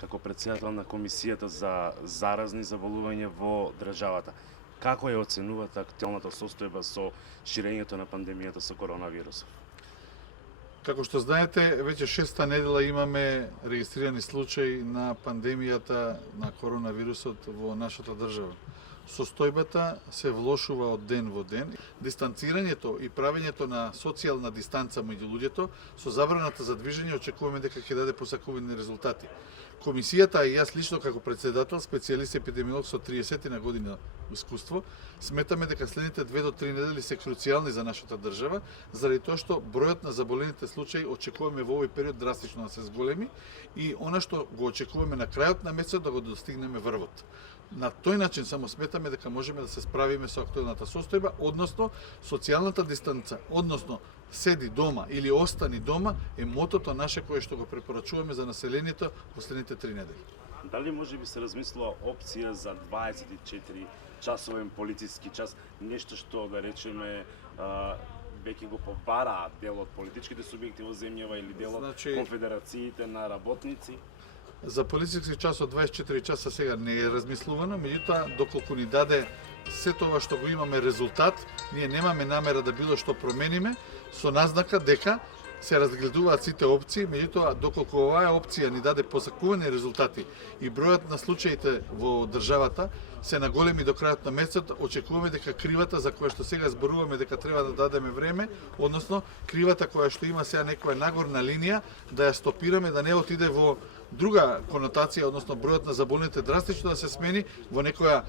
како председател на Комисијата за заразни заболувања во државата. Како ја оценувате актуелната состојба со ширењето на пандемијата со коронавирусот? Како што знаете, веќе 6-та недела имаме регистрирани случаи на пандемијата на коронавирусот во нашата држава. Состојбата се влошува од ден во ден. Дистанцирањето и правењето на социјална дистанца меѓу луѓето со забраната за движење очекуваме дека ќе даде посакувани резултати. Комисијата и јас лично како председател, специјалист епидемиолог со 30 на година искуство, сметаме дека следните 2 до 3 недели се круцијални за нашата држава, заради тоа што бројот на заболените случаи очекуваме во овој период драстично да се зголеми и она што го очекуваме на крајот на месецот да го достигнеме врвот. На тој начин само сметаме дека можеме да се справиме со актуелната состојба, односно социјалната дистанца, односно седи дома или остани дома е мотото наше кое што го препорачуваме за населението последните 3 недели. Дали може би се размислува опција за 24 часовен полициски час, нешто што да речеме веќе го побараат дел од политичките субјекти во земјава или дел од конфедерациите на работници? За полициски час од 24 часа сега не е размислувано, меѓутоа доколку ни даде се тоа што го имаме резултат, ние немаме намера да било што промениме, со назнака дека се разгледуваат сите опции, меѓутоа доколку оваа опција ни даде посакувани резултати и бројот на случаите во државата се наголеми до крајот на месецот, очекуваме дека кривата за која што сега зборуваме дека треба да дадеме време, односно кривата која што има сега некоја нагорна линија, да ја стопираме, да не отиде во друга конотација, односно бројот на заболените драстично да се смени во некоја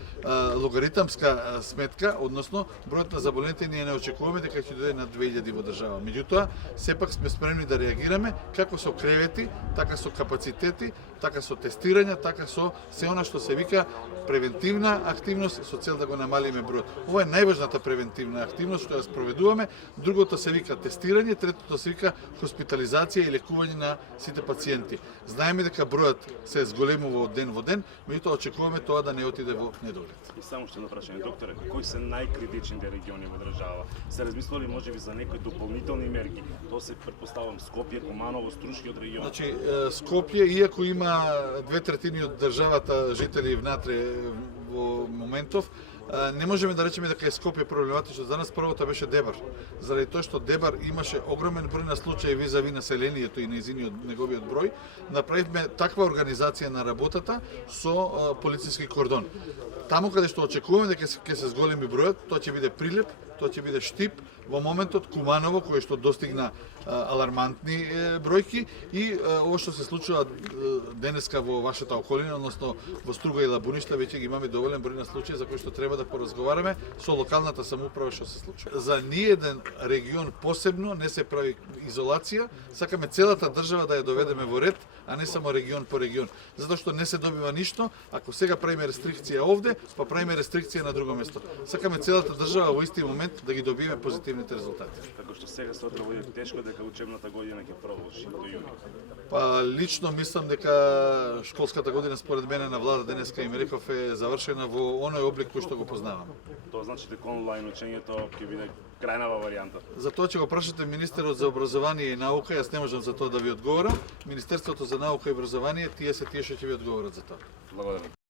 логаритамска сметка, односно бројот на заболените ние не очекуваме дека ќе дојде на 2000 во држава. Меѓутоа, сепак сме спремни да реагираме како со кревети, така со капацитети, така со тестирања, така со се она што се вика превентивна активност со цел да го намалиме бројот. Ова е најважната превентивна активност што ја спроведуваме, другото се вика тестирање, третото се вика хоспитализација и лекување на сите пациенти. Знаеме дека бројот се зголемува од ден во ден, меѓутоа очекуваме тоа да не отиде во недоглед. И само што прашање, докторе, кои се најкритичните региони во држава? Се размислували можеби за некои дополнителни мерки? Тоа се претпоставам Скопје, Куманово, Струшки од регион. Значи Скопје, иако има 2/3 од државата жители внатре во моментов, не можеме да речеме дека е Скопје проблематично. За нас првото беше Дебар, заради тоа што Дебар имаше огромен број на случаи визави населението и неговиот број. Направивме таква организација на работата со полициски кордон. Таму каде што очекуваме дека ќе се зголеми бројот, тоа ќе биде Прилеп, тоа ќе биде Штип, во моментот Куманово, кој што достигна алармантни бројки и ово што се случува денеска во вашата околина, односно во Струга и Лабуништа, веќе ги имаме доволен број на случаи за кои што треба да поразговараме со локалната самоуправа што се случува. За ниеден регион посебно не се прави изолација, сакаме целата држава да ја доведеме во ред, а не само регион по регион. Затоа што не се добива ништо, ако сега правиме рестрикција овде, па правиме рестрикција на друго место. Сакаме целата држава во исти момент да ги добиеме позитивните резултати. Како што сега се отравува тешко дека учебната година ќе продолжи до јуни. Па лично мислам дека школската година според мене на влада денеска им реков е завршена во оној облик кој што го познавам. Тоа значи дека онлайн учењето ќе биде крајнава варијанта. За тоа ќе го прашате министерот за образование и наука, јас не можам за тоа да ви одговорам. Министерството за наука и образование, тие што ќе ви одговорат за тоа. Благодарам.